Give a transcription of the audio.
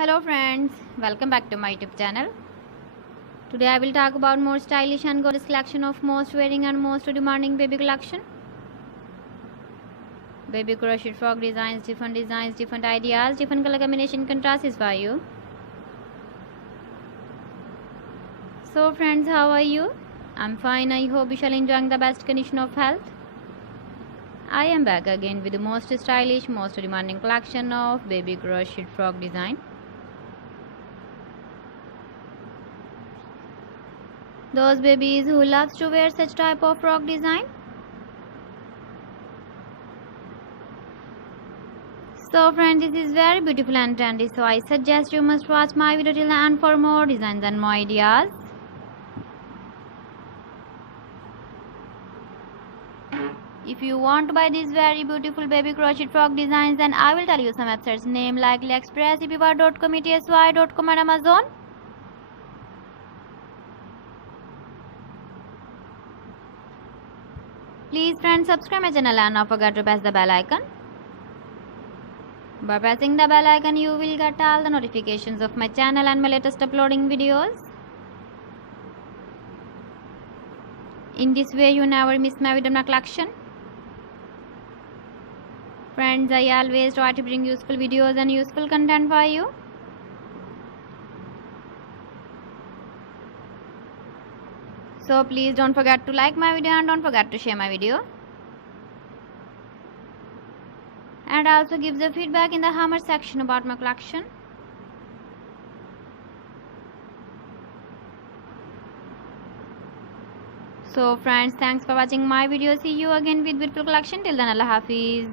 Hello friends, welcome back to my YouTube channel. Today I will talk about more stylish and gorgeous collection of most wearing and most demanding baby collection. Baby crochet frog designs, different ideas, different color combination contrasts for you. So friends, how are you? I'm fine. I hope you shall enjoying the best condition of health. I am back again with the most stylish, most demanding collection of baby crochet frog design. Those babies who loves to wear such type of frog design. So friends, this is very beautiful and trendy, so I suggest you must watch my video till the end for more designs and more ideas. If you want to buy these very beautiful baby crochet frog designs, then I will tell you some websites name like AliExpress, eBay.com, etsy.com and Amazon. Please friends, subscribe my channel and not forget to press the bell icon. By pressing the bell icon, you will get all the notifications of my channel and my latest uploading videos. In this way, you never miss my video collection. Friends, I always try to bring useful videos and useful content for you. So please don't forget to like my video and don't forget to share my video. And also give the feedback in the comment section about my collection. So friends, thanks for watching my video. See you again with beautiful collection. Till then, Allah Hafiz.